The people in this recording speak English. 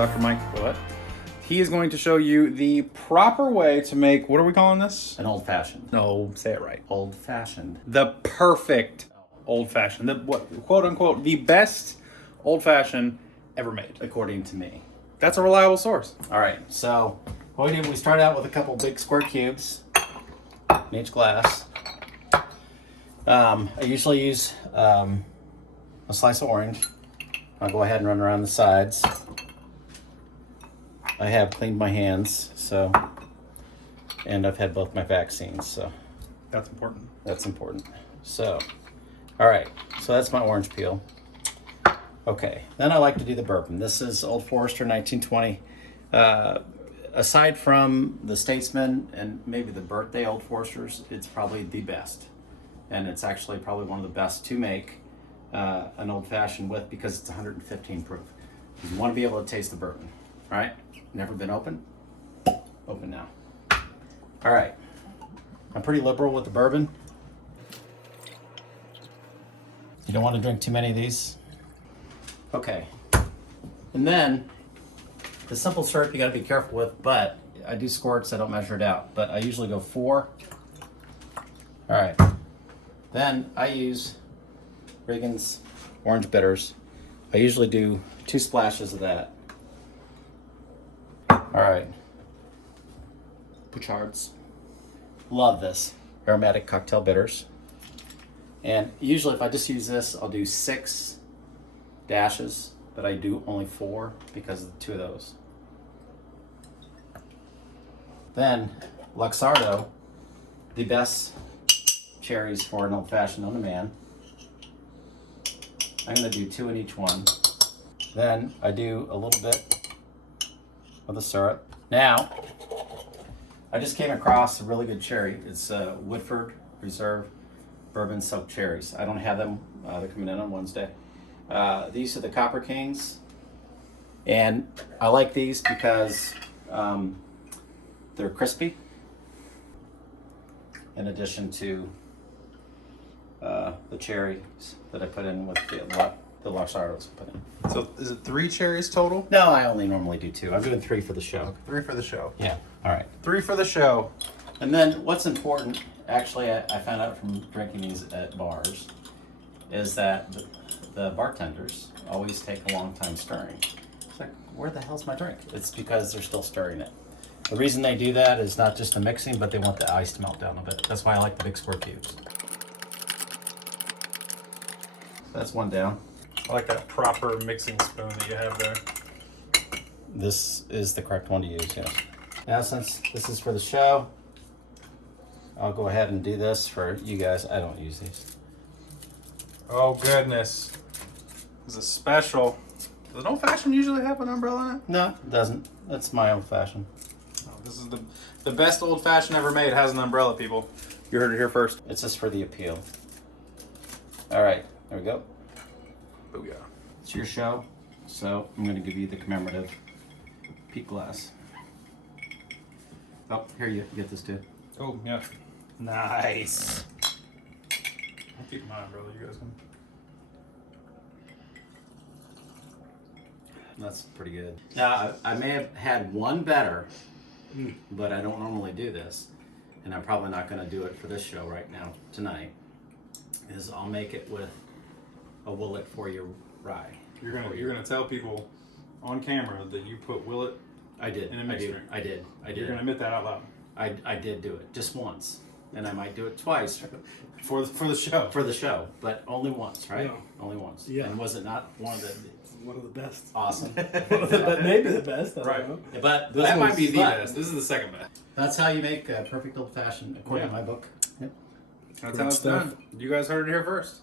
Dr. Mike Willett. He is going to show you the proper way to make, what are we calling this? An old-fashioned. No, say it right. Old-fashioned. The perfect old-fashioned. The what, quote unquote, the best old-fashioned ever made. According to me. That's a reliable source. All right, so what we start out with a couple big square cubes in each glass. I usually use a slice of orange. I'll go ahead and run around the sides. I have cleaned my hands, so, and I've had both my vaccines, so. That's important. That's important. So, all right, so that's my orange peel. Okay, then I like to do the bourbon. This is Old Forrester 1920. Aside from the Statesman and maybe the birthday Old Foresters, it's probably the best. And it's actually probably one of the best to make an old-fashioned with because it's 115 proof. You want to be able to taste the bourbon, right? Never been open? Open now. All right, I'm pretty liberal with the bourbon. You don't want to drink too many of these. Okay, and then the simple syrup you got to be careful with, but I do squirts, I don't measure it out, but I usually go 4. All right, then I use Regan's orange bitters. I usually do 2 splashes of that. All right, Bouchard's. Love this, aromatic cocktail bitters. And usually if I just use this, I'll do 6 dashes, but I do only 4 because of the 2 of those. Then Luxardo, the best cherries for an old-fashioned on demand. I'm gonna do 2 in each one. Then I do a little bit of the syrup. Now, I just came across a really good cherry. It's Woodford Reserve Bourbon Soaked Cherries. I don't have them, they're coming in on Wednesday. These are the Copper Kings. And I like these because they're crispy. In addition to the cherries that I put in with the Luxardos I put in. So is it 3 cherries total? No, I only normally do 2. I'm doing 3 for the show. 3 for the show. Yeah, all right. 3 for the show. And then what's important, actually I found out from drinking these at bars, is that the bartenders always take a long time stirring. It's like, where the hell's my drink? It's because they're still stirring it. The reason they do that is not just the mixing, but they want the ice to melt down a bit. That's why I like the big square cubes. That's 1 down. I like that proper mixing spoon that you have there. This is the correct one to use, yes. Now since this is for the show, I'll go ahead and do this for you guys. I don't use these. Oh goodness. This is a special. Does an old-fashioned usually have an umbrella in it? No, it doesn't. That's my old-fashioned. Oh, this is the best old-fashioned ever made. Has an umbrella, people. You heard it here first. It's just for the appeal. All right, there we go. Booyah. It's your show, so I'm going to give you the commemorative peak glass. Oh, here you get this too. Oh, yeah. Nice. I'll keep my umbrella, you guys can. That's pretty good. Now, I may have had one better, but I don't normally do this, and I'm probably not going to do it for this show right now, tonight, is I'll make it with a Willet for your rye. You're gonna tell people on camera that you put Willet I did. in a mixed drink. I did. You're gonna admit that out loud. I did do it just once, and I might do it twice For the show. for the show, but only once, right? Yeah. Only once. Yeah. And was it not one of the One of the best. awesome? But maybe the best. I Right. don't know. But That might be the but best. This is the second best. That's how you make a perfect old fashioned, according to Yeah. my book. Yep. That's Great how it's stuff. done. You guys heard it here first.